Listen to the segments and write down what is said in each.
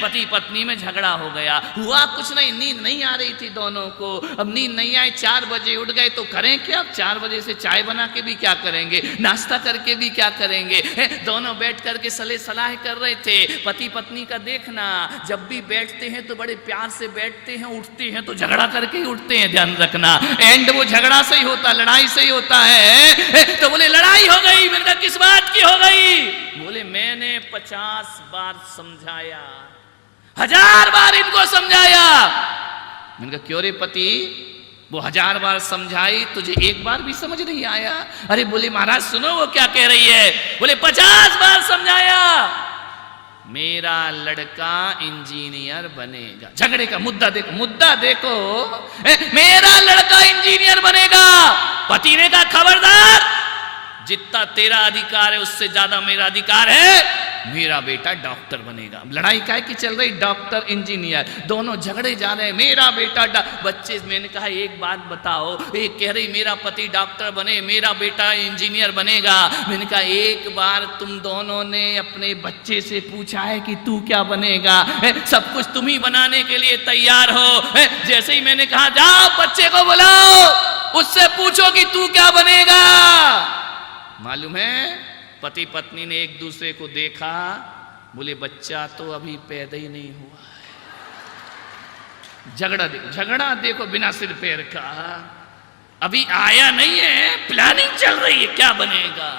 पति पत्नी में झगड़ा हो गया। हुआ कुछ नहीं, नींद नहीं आ रही थी दोनों को। अब नींद नहीं आई, 4 बजे उठ गए तो करें क्या? अब 4 बजे से चाय बना के भी क्या करेंगे, नाश्ता करके भी क्या करेंगे? दोनों बैठ करके सलाह कर रहे थे। पति पत्नी का देखना, जब भी बैठते हैं तो बड़े प्यार से बैठते हैं, उठते हैं तो झगड़ा करके ही उठते हैं, ध्यान रखना। एंड वो झगड़ा से ही होता, लड़ाई से ही होता है। तो बोले लड़ाई हो गई। मैंने कहा किस बात की हो गई? बोले मैंने 50 बार समझाया, 1000 बार इनको समझाया। मैंने कहा क्यों रे पति, वो 1000 बार समझाई, तुझे एक बार भी समझ नहीं आया? अरे बोले महाराज सुनो वो क्या कह रही है। बोले 50 बार समझाया, मेरा लड़का इंजीनियर बनेगा। झगड़े का मुद्दा देखो, मुद्दा देखो, मेरा लड़का इंजीनियर बनेगा। पति ने कहा खबरदार, जितना तेरा अधिकार है उससे ज्यादा मेरा अधिकार है, मेरा बेटा डॉक्टर बनेगा। लड़ाई काय की चल रही, डॉक्टर इंजीनियर, दोनों झगड़े जा रहे हैं, मेरा बेटा बच्चे। मैंने कहा एक बात बताओ, एक कह रही मेरा पति डॉक्टर बने, मेरा बेटा इंजीनियर बनेगा। मैंने कहा एक बार तुम दोनों ने अपने बच्चे से पूछा है कि तू क्या बनेगा? सब कुछ तुम ही बनाने के लिए तैयार हो। जैसे ही मैंने कहा जाओ बच्चे को बुलाओ, उससे पूछो कि तू क्या बनेगा। मालूम है पति पत्नी ने एक दूसरे को देखा, बोले बच्चा तो अभी पैदा ही नहीं हुआ है। झगड़ा देखो बिना सिर पैर का, अभी आया नहीं है, प्लानिंग चल रही है क्या बनेगा।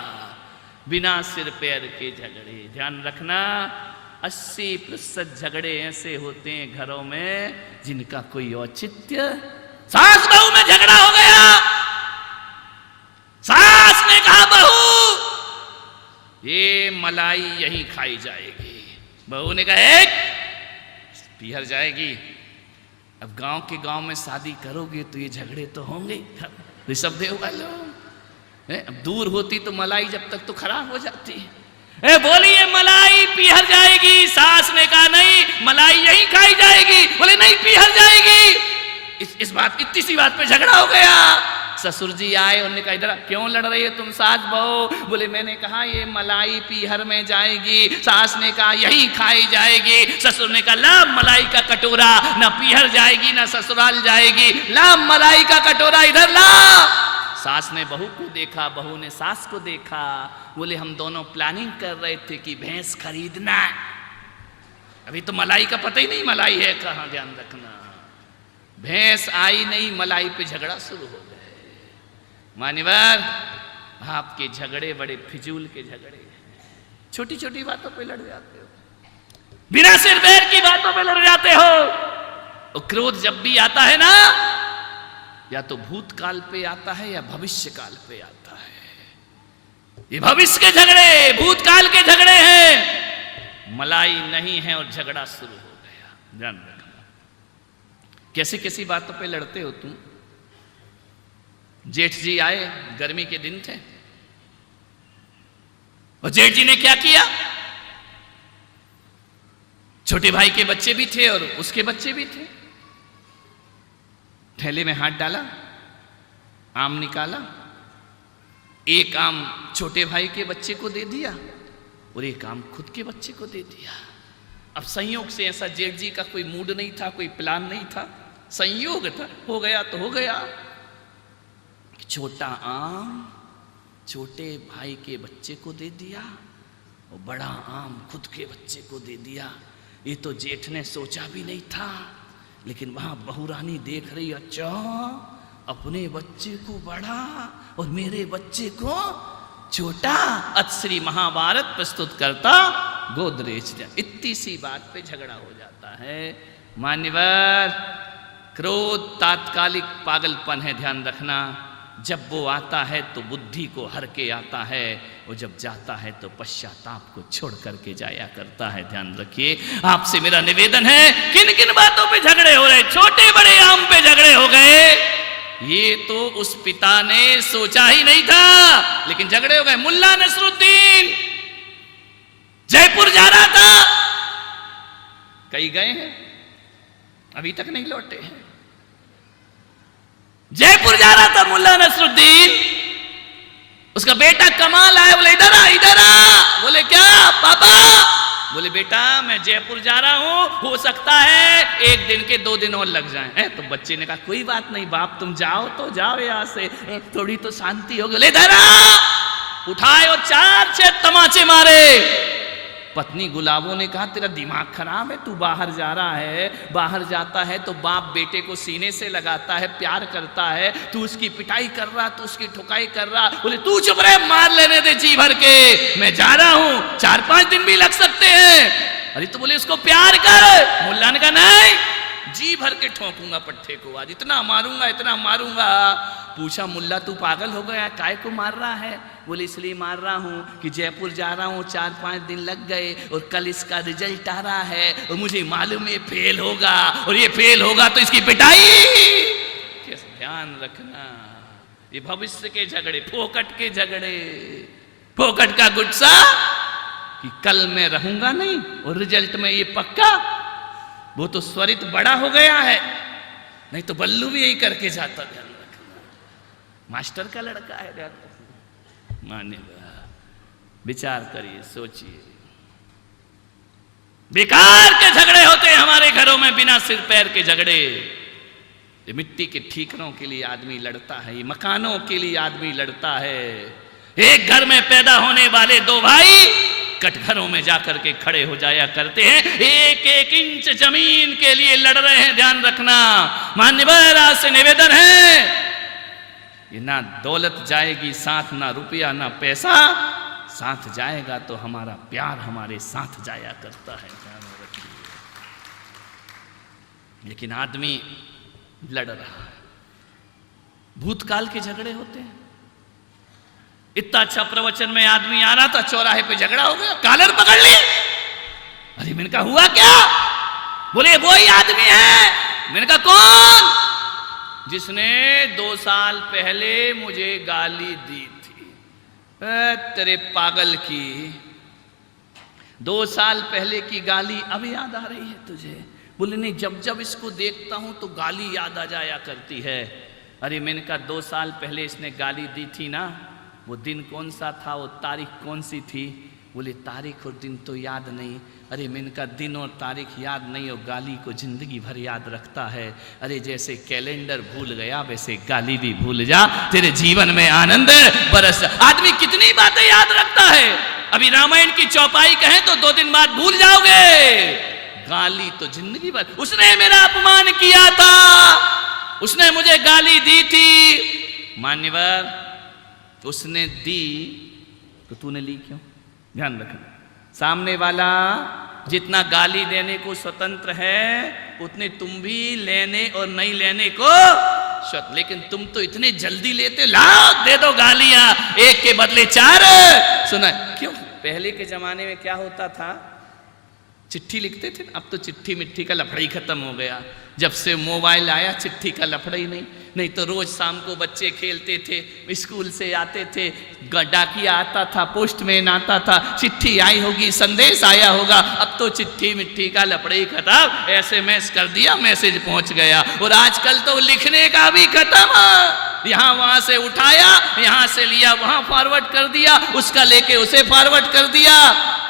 बिना सिर पैर के झगड़े। ध्यान रखना 80% झगड़े ऐसे होते हैं घरों में जिनका कोई औचित्य। सास बहू में झगड़ा हो गया, सास ने कहा बहू ये मलाई यहीं खाई जाएगी, बहू ने कहा एक पीहर जाएगी। अब गांव के गांव में शादी करोगे तो ये झगड़े तो होंगे, ऋषभदेव वालों। अब दूर होती तो मलाई जब तक तो खराब हो जाती है। बोली ये मलाई पीहर जाएगी, सास ने कहा नहीं मलाई यहीं खाई जाएगी। बोले नहीं पीहर जाएगी। इस बात, इतनी सी बात पे झगड़ा हो गया। ससुर जी आए, उन्होंने कहा इधर क्यों लड़ रही है तुम सास बहू? बोले मैंने कहा ये मलाई पीहर में जाएगी, सास ने कहा यहीं खाई जाएगी। ससुर ने कहा ला मलाई का कटोरा, ना पीहर जाएगी ना ससुराल जाएगी, ला मलाई का कटोरा इधर ला। सास ने बहू को देखा, बहू ने सास को देखा। बोले हम दोनों प्लानिंग कर रहे थे कि भैंस खरीदना है, अभी तो मलाई का पता ही नहीं मलाई है कहाँ। ध्यान रखना, भैंस आई नहीं, मलाई पे झगड़ा शुरू हो गया। मान्यवर आपके झगड़े बड़े फिजूल के झगड़े, छोटी छोटी बातों पे लड़ जाते हो, बिना सिर पैर की बातों पे लड़ जाते हो। और क्रोध जब भी आता है ना, या तो भूतकाल पे आता है या भविष्य काल पे आता है। ये भविष्य के झगड़े, भूतकाल के झगड़े हैं। मलाई नहीं है और झगड़ा शुरू हो गया। ध्यान रखना कैसी कैसी बातों पे लड़ते हो तुम। जेठ जी आए, गर्मी के दिन थे, और जेठ जी ने क्या किया, छोटे भाई के बच्चे भी थे और उसके बच्चे भी थे। थैले में हाथ डाला, आम निकाला, एक आम छोटे भाई के बच्चे को दे दिया और एक आम खुद के बच्चे को दे दिया। अब संयोग से ऐसा जेठ जी का कोई मूड नहीं था, कोई प्लान नहीं था, संयोग था, हो गया तो हो गया। छोटा आम छोटे भाई के बच्चे को दे दिया और बड़ा आम खुद के बच्चे को दे दिया। ये तो जेठ ने सोचा भी नहीं था, लेकिन वहां बहू रानी देख रही, अच्छा अपने बच्चे को बड़ा और मेरे बच्चे को छोटा। अतश्री महाभारत प्रस्तुत करता गोदरेज। इतनी सी बात पे झगड़ा हो जाता है। मान्यवर क्रोध तात्कालिक पागलपन है, ध्यान रखना। जब वो आता है तो बुद्धि को हर के आता है, और जब जाता है तो पश्चाताप को छोड़ करके जाया करता है। ध्यान रखिए। आपसे मेरा निवेदन है, किन किन बातों पे झगड़े हो रहे? छोटे बड़े आम पे झगड़े हो गए। ये तो उस पिता ने सोचा ही नहीं था, लेकिन झगड़े हो गए। मुल्ला नसरुद्दीन जयपुर जा रहा था, कहीं गए हैं, अभी तक नहीं लौटे हैं। जयपुर जा रहा था मुल्ला नसरुद्दीन, उसका बेटा कमाल आया, बोले इधर आ इधर आ। बोले क्या पापा? बोले बेटा मैं जयपुर जा रहा हूं, हो सकता है 1 दिन के 2 दिन और लग जाएं। तो बच्चे ने कहा कोई बात नहीं बाप, तुम जाओ तो जाओ यहां से, थोड़ी तो शांति हो गई। धरा उठाए और 4-6 तमाचे मारे। पत्नी गुलाबों ने कहा तेरा दिमाग खराब है, तू बाहर जा रहा है, बाहर जाता है तो बाप बेटे को सीने से लगाता है, प्यार करता है, तू उसकी पिटाई कर रहा, तू उसकी ठुकाई कर रहा। बोले तू चुप रहे, मार लेने दे जी भर के, मैं जा रहा हूं, 4-5 दिन भी लग सकते हैं। अरे तो बोले उसको प्यार कर। मुल्ला ने कहा नहीं, जी भर के ठोकूंगा पट्टे को, आज इतना मारूंगा इतना मारूंगा। पूछा मुल्ला तू पागल हो गया, काय को मार रहा है? बोले इसलिए मार रहा हूं कि जयपुर जा रहा हूं, 4-5 दिन लग गए और कल इसका रिजल्ट आ रहा है और मुझे मालूम है फेल होगा, और ये फेल होगा तो इसकी पिटाई। ध्यान रखना, ये भविष्य के झगड़े, फोकट के झगड़े, फोकट का गुस्सा कि कल मैं रहूंगा नहीं और रिजल्ट में ये पक्का। वो तो स्वरित बड़ा हो गया है, नहीं तो बल्लू भी यही करके जाता। ध्यान रखना, मास्टर का लड़का है, माने विचार करिए, सोचिए। बेकार के झगड़े होते हैं हमारे घरों में, बिना सिर पैर के झगड़े। ये मिट्टी के ठीकरों के लिए आदमी लड़ता है, ये मकानों के लिए आदमी लड़ता है। एक घर में पैदा होने वाले 2 भाई कटघरों में जाकर के खड़े हो जाया करते हैं, 1-1 इंच जमीन के लिए लड़ रहे हैं। ध्यान रखना, मान्यवर आज से निवेदन है, ये ना दौलत जाएगी साथ, ना रुपया ना पैसा साथ जाएगा, तो हमारा प्यार हमारे साथ जाया करता है। लेकिन आदमी लड़ रहा है, भूतकाल के झगड़े होते हैं। इतना अच्छा प्रवचन में आदमी आ रहा था, चौराहे पे झगड़ा हो गया, कॉलर पकड़ ली। अरे मैंने कहा हुआ क्या? बोले वही आदमी है। मैंने कहा कौन? जिसने 2 साल पहले मुझे गाली दी थी। तेरे पागल की 2 साल पहले की गाली अब याद आ रही है तुझे? बोले नहीं, जब जब इसको देखता हूं तो गाली याद आ जाया करती है। अरे मैंने कहा 2 साल पहले इसने गाली दी थी ना, वो दिन कौन सा था, वो तारीख कौन सी थी? बोले तारीख और दिन तो याद नहीं। अरे मैंने कहा दिन और तारीख याद नहीं और गाली को जिंदगी भर याद रखता है। अरे जैसे कैलेंडर भूल गया वैसे गाली भी भूल जा, तेरे जीवन में आनंद बरस। आदमी कितनी बातें याद रखता है। अभी रामायण की चौपाई कहें तो 2 दिन बाद भूल जाओगे, गाली तो जिंदगी भर। उसने मेरा अपमान किया था, उसने मुझे गाली दी थी। मान्यवर उसने दी तो तूने ली क्यों? ध्यान रखना, सामने वाला जितना गाली देने को स्वतंत्र है उतने तुम भी लेने और नहीं लेने को स्वतंत्र। लेकिन तुम तो इतने जल्दी लेते, लाओ दे दो गालियां, 1 के बदले 4। सुना क्यों? पहले के जमाने में क्या होता था, चिट्ठी लिखते थे, अब तो चिट्ठी मिट्ठी का लफड़ा ही खत्म हो गया। जब से मोबाइल आया चिट्ठी का लफड़ा ही नहीं तो रोज शाम को बच्चे खेलते थे, स्कूल से आते थे, डाकिया आता था, पोस्टमैन आता था, चिट्ठी आई होगी, संदेश आया होगा। अब तो चिट्ठी मिट्टी का लफड़ा ही खत्म, SMS कर दिया, मैसेज पहुंच गया। और आजकल तो लिखने का भी खत्म, यहां वहां से उठाया, यहां से लिया वहां फॉरवर्ड कर दिया, उसका लेके उसे फॉरवर्ड कर दिया।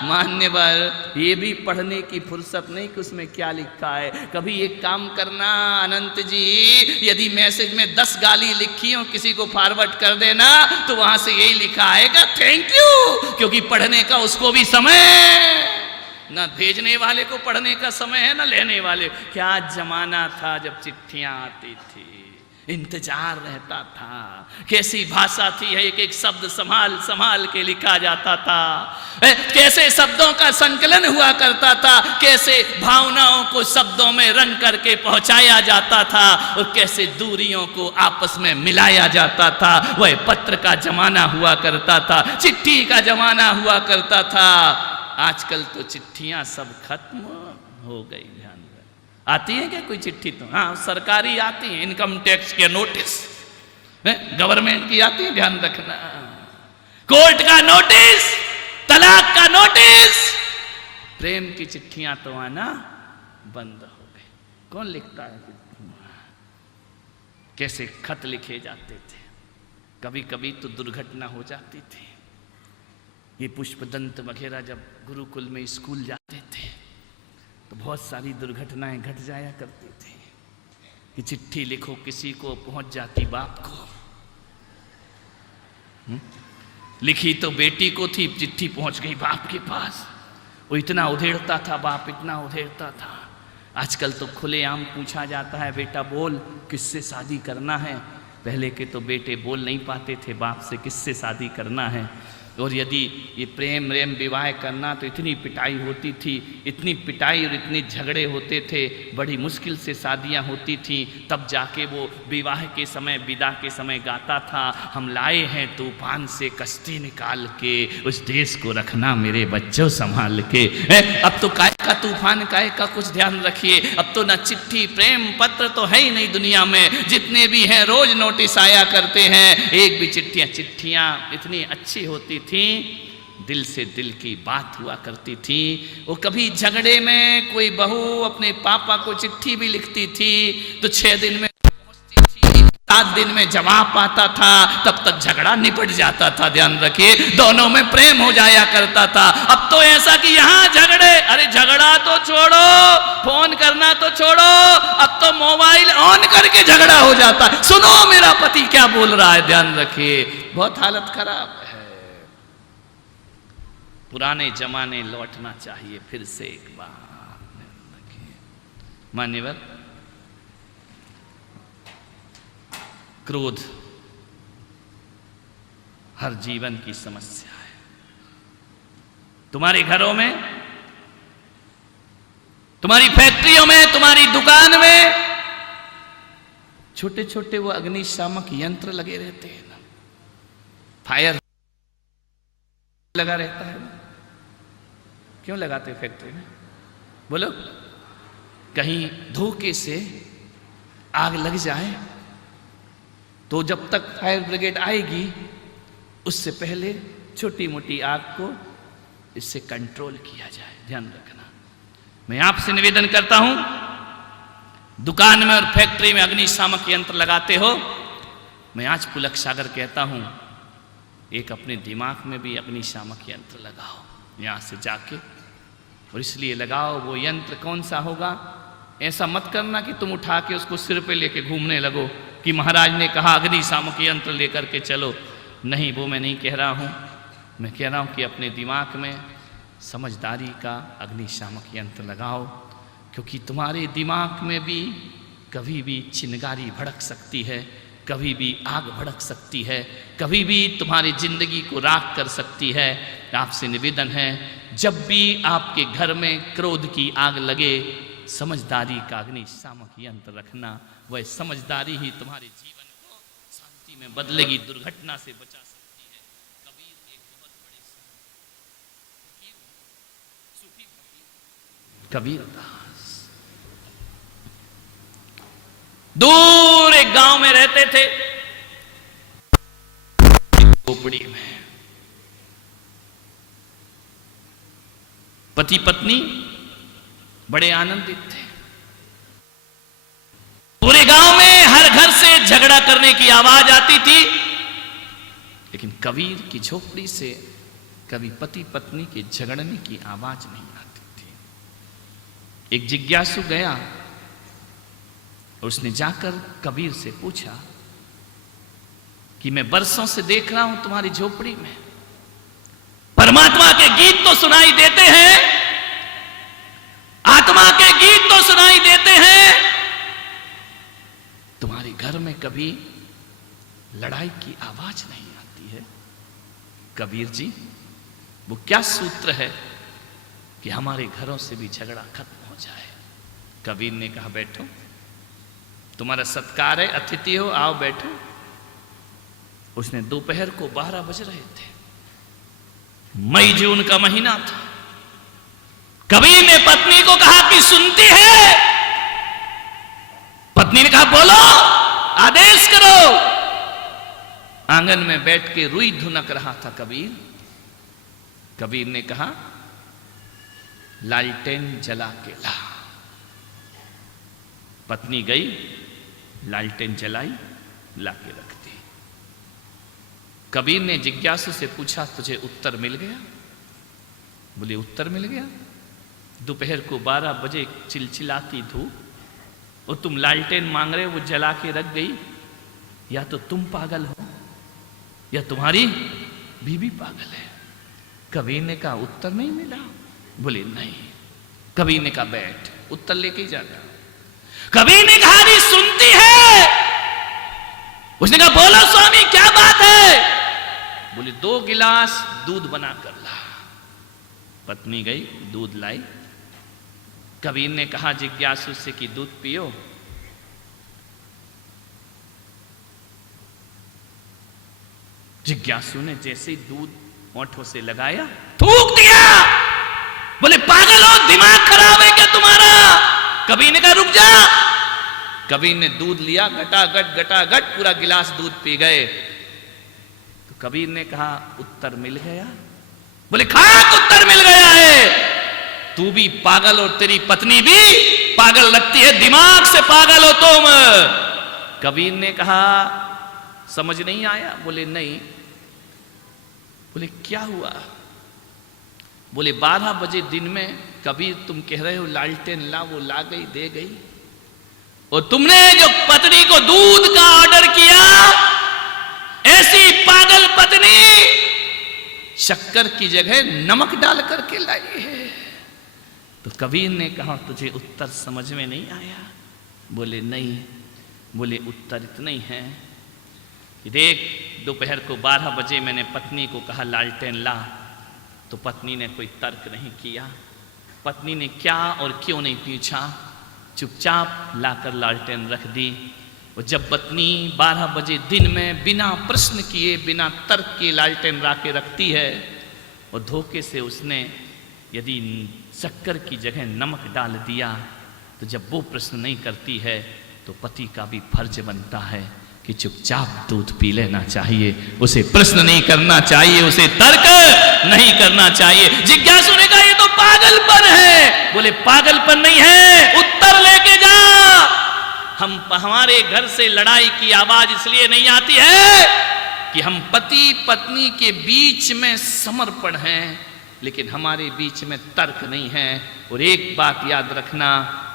मान्यवर ये भी पढ़ने की फुर्सत नहीं कि उसमें क्या लिखा है। कभी एक काम करना अनंत जी, यदि मैसेज में 10 गाली लिखी हो किसी को फॉरवर्ड कर देना तो वहां से यही लिखा आएगा थैंक यू, क्योंकि पढ़ने का उसको भी समय, ना भेजने वाले को पढ़ने का समय है ना लेने वाले। क्या जमाना था जब चिट्ठियां आती थी, इंतजार रहता था, कैसी भाषा थी, एक एक शब्द संभाल संभाल के लिखा जाता था, कैसे शब्दों का संकलन हुआ करता था, कैसे भावनाओं को शब्दों में रंग करके पहुंचाया जाता था और कैसे दूरियों को आपस में मिलाया जाता था। वह पत्र का जमाना हुआ करता था, चिट्ठी का जमाना हुआ करता था। आजकल तो चिट्ठियां सब खत्म हो गई। आती है क्या कोई चिट्ठी? तो हाँ सरकारी आती है, इनकम टैक्स के नोटिस, गवर्नमेंट की आती है, ध्यान रखना, कोर्ट का नोटिस, तलाक का नोटिस। प्रेम की चिट्ठियां तो आना बंद हो गई। कौन लिखता है? कैसे खत लिखे जाते थे, कभी कभी तो दुर्घटना हो जाती थी, ये पुष्पदंत वगैरह जब गुरुकुल में स्कूल जाते थे तो बहुत सारी दुर्घटनाएं घट जाया करती थी कि चिट्ठी लिखो किसी को, पहुंच जाती बाप को। लिखी तो बेटी को थी, चिट्ठी पहुंच गई बाप के पास। वो इतना उधेड़ता था बाप, इतना उधेड़ता था। आजकल तो खुलेआम पूछा जाता है, बेटा बोल किससे शादी करना है। पहले के तो बेटे बोल नहीं पाते थे बाप से किससे शादी करना है। और यदि ये प्रेम प्रेम विवाह करना तो इतनी पिटाई होती थी, इतनी पिटाई और इतने झगड़े होते थे, बड़ी मुश्किल से शादियां होती थी। तब जाके वो विवाह के समय, विदा के समय गाता था, हम लाए हैं तूफान से कश्ती निकाल के, उस देश को रखना मेरे बच्चों संभाल के। अब तो काय का तूफान, काय का कुछ ध्यान रखिए। अब तो ना चिट्ठी प्रेम पत्र तो है ही नहीं दुनिया में। जितने भी हैं रोज नोटिस आया करते हैं, एक भी चिट्ठियां इतनी अच्छी होती थी, दिल से दिल की बात हुआ करती थी। वो कभी झगड़े में कोई बहू अपने पापा को चिट्ठी भी लिखती थी तो 6 दिन में पहुंचती थी, 7 दिन में जवाब आता था, तब तक झगड़ा निपट जाता था। ध्यान रखिए, दोनों में प्रेम हो जाया करता था। अब तो ऐसा कि यहां झगड़े, अरे झगड़ा तो छोड़ो, फोन करना तो छोड़ो, अब तो मोबाइल ऑन करके झगड़ा हो जाता है। सुनो मेरा पति क्या बोल रहा है। ध्यान रखिए, बहुत हालत खराब है। पुराने जमाने लौटना चाहिए फिर से एक बार। मान्यवर, क्रोध हर जीवन की समस्या है। तुम्हारे घरों में, तुम्हारी फैक्ट्रियों में, तुम्हारी दुकान में छोटे छोटे वो अग्निशामक यंत्र लगे रहते हैं ना, फायर लगा रहता है। क्यों लगाते फैक्ट्री में? बोलो, कहीं धोखे से आग लग जाए तो जब तक फायर ब्रिगेड आएगी उससे पहले छोटी मोटी आग को इससे कंट्रोल किया जाए। ध्यान रखना। मैं आपसे निवेदन करता हूं, दुकान में और फैक्ट्री में अग्निशामक यंत्र लगाते हो, मैं आज पुलक सागर कहता हूं, एक अपने दिमाग में भी अग्निशामक यंत्र लगाओ यहां से जाके। और इसलिए लगाओ, वो यंत्र कौन सा होगा, ऐसा मत करना कि तुम उठा के उसको सिर पे लेके घूमने लगो कि महाराज ने कहा अग्निशामक यंत्र लेकर के चलो। नहीं, वो मैं नहीं कह रहा हूं। मैं कह रहा हूं कि अपने दिमाग में समझदारी का अग्निशामक यंत्र लगाओ, क्योंकि तुम्हारे दिमाग में भी कभी भी चिंगारी भड़क सकती है, कभी भी आग भड़क सकती है, कभी भी तुम्हारी जिंदगी को राख कर सकती है। आपसे निवेदन है, जब भी आपके घर में क्रोध की आग लगे, समझदारी का अग्निशामक यंत्र रखना। वह समझदारी ही तुम्हारे जीवन को शांति में बदलेगी, दुर्घटना से बचा सकती है। कबीर एक बहुत बड़े सूफी कबीर दास दूर एक गांव में रहते थे, झोपड़ी में। पति पत्नी बड़े आनंदित थे। पूरे गांव में हर घर से झगड़ा करने की आवाज आती थी, लेकिन कबीर की झोपड़ी से कभी पति पत्नी के झगड़ने की आवाज नहीं आती थी। एक जिज्ञासु गया और उसने जाकर कबीर से पूछा कि मैं बरसों से देख रहा हूं तुम्हारी झोपड़ी में परमात्मा के गीत तो सुनाई देते हैं, आत्मा के गीत तो सुनाई देते हैं, तुम्हारे घर में कभी लड़ाई की आवाज नहीं आती है। कबीर जी, वो क्या सूत्र है कि हमारे घरों से भी झगड़ा खत्म हो जाए? कबीर ने कहा, बैठो, तुम्हारा सत्कार है, अतिथि हो, आओ बैठो। उसने दोपहर को 12 बज रहे थे, मई जून का महीना था। कबीर ने पत्नी को कहा कि सुनती है? पत्नी ने कहा, बोलो, आदेश करो। आंगन में बैठ के रुई धुनक रहा था कबीर। कबीर ने कहा, लालटेन जला के ला। पत्नी गई, लालटेन जलाई, ला के रख दी। कबीर ने जिज्ञासु से पूछा, तुझे उत्तर मिल गया? बोले उत्तर मिल गया। दोपहर को 12 बजे चिलचिलाती धूप और तुम लालटेन मांग रहे हो, वो जला के रख गई। या तो तुम पागल हो या तुम्हारी बीवी पागल है। कबीर ने कहा उत्तर नहीं मिला? बोले नहीं। कबीर ने कहा बैठ, उत्तर लेके ही जाना। कबीर ने कहा नहीं सुनती है? उसने कहा बोलो स्वामी क्या बात है? बोले 2 गिलास दूध बना कर ला। पत्नी गई, दूध लाई। कबीर ने कहा जिज्ञासु से कि दूध पियो। जिज्ञासु ने जैसे ही दूध होठों से लगाया, थूक दिया। बोले पागल हो, दिमाग खराब है क्या तुम्हारा? कबीर ने कहा रुक जा। कबीर ने दूध लिया, गटागट पूरा गिलास दूध पी गए। तो कबीर ने कहा उत्तर मिल गया? बोले खाक उत्तर मिल गया है। तू भी पागल और तेरी पत्नी भी पागल लगती है, दिमाग से पागल हो तुम। कबीर ने कहा समझ नहीं आया? बोले नहीं। बोले क्या हुआ? बोले 12 बजे दिन में कबीर तुम कह रहे हो लालटेन ला, वो ला गई, दे गई। और तुमने जो पत्नी को दूध का ऑर्डर किया, ऐसी पागल पत्नी शक्कर की जगह नमक डाल करके लाई है। तो कबीर ने कहा तुझे उत्तर समझ में नहीं आया? बोले नहीं। बोले उत्तर इतना ही है कि देख, दोपहर को 12 बजे मैंने पत्नी को कहा लालटेन ला, तो पत्नी ने कोई तर्क नहीं किया। पत्नी ने क्या और क्यों नहीं पूछा, चुपचाप लाकर लालटेन रख दी। और जब पत्नी 12 बजे दिन में बिना प्रश्न किए, बिना तर्क के लालटेन ला के रखती है, और धोखे से उसने यदि शक्कर की जगह नमक डाल दिया, तो जब वो प्रश्न नहीं करती है तो पति का भी फर्ज बनता है कि चुपचाप दूध पी लेना चाहिए, उसे प्रश्न नहीं करना चाहिए, उसे तर्क नहीं करना चाहिए। जिज्ञासु ने कहा ये तो पागलपन है। बोले पागलपन नहीं है, उत्तर लेके जा। हमारे घर से लड़ाई की आवाज इसलिए नहीं आती है कि हम पति पत्नी के बीच में समर्पण हैं, लेकिन हमारे बीच में तर्क नहीं है। और एक बात याद रखना,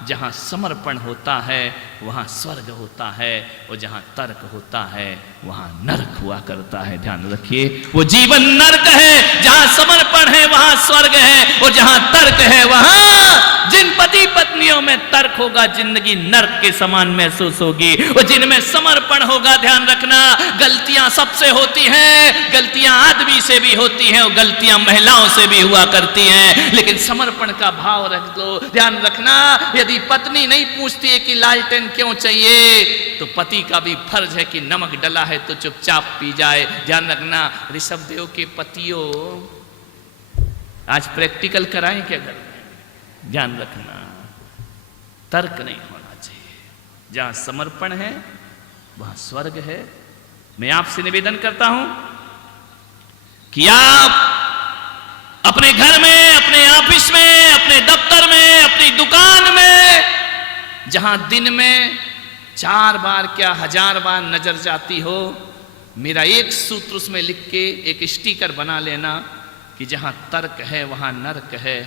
जहां समर्पण होता है वहां स्वर्ग होता है, और जहां तर्क होता है वहां नरक हुआ करता है। ध्यान रखिए, वो जीवन नरक है। जहां समर्पण है वहां स्वर्ग है, और जहां तर्क है वहां, जिन पति पत्नियों में तर्क होगा जिंदगी नरक के समान महसूस होगी, और जिनमें समर्पण होगा, ध्यान रखना, गलतियां सबसे होती हैं, गलतियां आदमी से भी होती हैं और गलतियां महिलाओं से भी हुआ करती हैं, लेकिन समर्पण का भाव रख दो। ध्यान रखना, यदि पत्नी नहीं पूछती है कि लालटेन क्यों चाहिए, तो पति का भी फर्ज है कि नमक डला है तो चुपचाप पी जाए। ध्यान रखना, ऋषभदेव के पतियों, आज प्रैक्टिकल कराएं क्या घर में? ध्यान रखना, तर्क नहीं होना चाहिए। जहां समर्पण है वहां स्वर्ग है। मैं आपसे निवेदन करता हूं कि आप अपने घर में, अपने ऑफिस में, अपने दफ्तर में, अपनी दुकान में, जहां दिन में 4 बार क्या 1000 बार नजर जाती हो, मेरा एक सूत्र उसमें लिख के एक स्टिकर बना लेना कि जहां तर्क है वहां नरक है,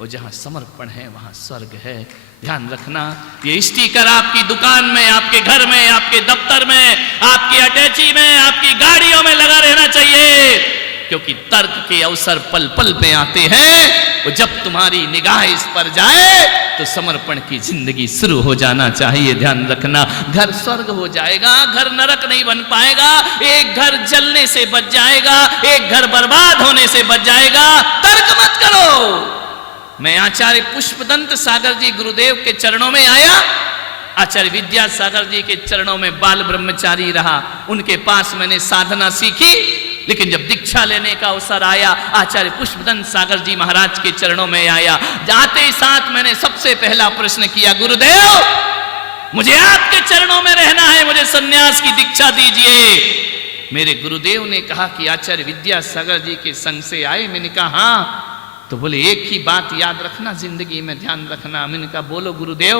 और जहां समर्पण है वहां स्वर्ग है। ध्यान रखना, ये स्टिकर आपकी दुकान में, आपके घर में, आपके दफ्तर में, आपकी अटैची में, आपकी गाड़ियों में लगा रहना चाहिए, क्योंकि तर्क के अवसर पल पल में आते हैं। और जब तुम्हारी निगाह इस पर जाए तो समर्पण की जिंदगी शुरू हो जाना चाहिए। ध्यान रखना, घर स्वर्ग हो जाएगा, घर नरक नहीं बन पाएगा। एक घर जलने से बच जाएगा, एक घर बर्बाद होने से बच जाएगा। तर्क मत करो। मैं आचार्य पुष्पदंत सागर जी गुरुदेव के चरणों में आया, आचार्य विद्यासागर जी के चरणों में बाल ब्रह्मचारी रहा, उनके पास मैंने साधना सीखी। लेकिन जब दीक्षा लेने का अवसर आया, आचार्य पुष्पदंत सागर जी महाराज के चरणों में आया। जाते ही साथ मैंने सबसे पहला प्रश्न किया, गुरुदेव मुझे आपके चरणों में रहना है, मुझे सन्यास की दीक्षा दीजिए। मेरे गुरुदेव ने कहा कि आचार्य विद्यासागर जी के संग से आए। मैंने कहा हाँ। तो बोले एक ही बात याद रखना, जिंदगी में ध्यान रखना। मैंने कहा बोलो गुरुदेव।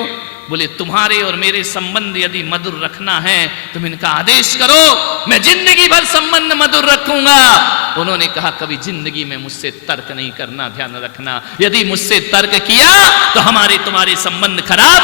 बोले तुम्हारे और मेरे संबंध यदि मधुर रखना है तो इनका आदेश करो, मैं जिंदगी भर संबंध मधुर रखूंगा। उन्होंने कहा कभी जिंदगी में मुझसे तर्क नहीं करना, ध्यान रखना। यदि मुझसे तर्क किया तो हमारे तुम्हारे संबंध खराब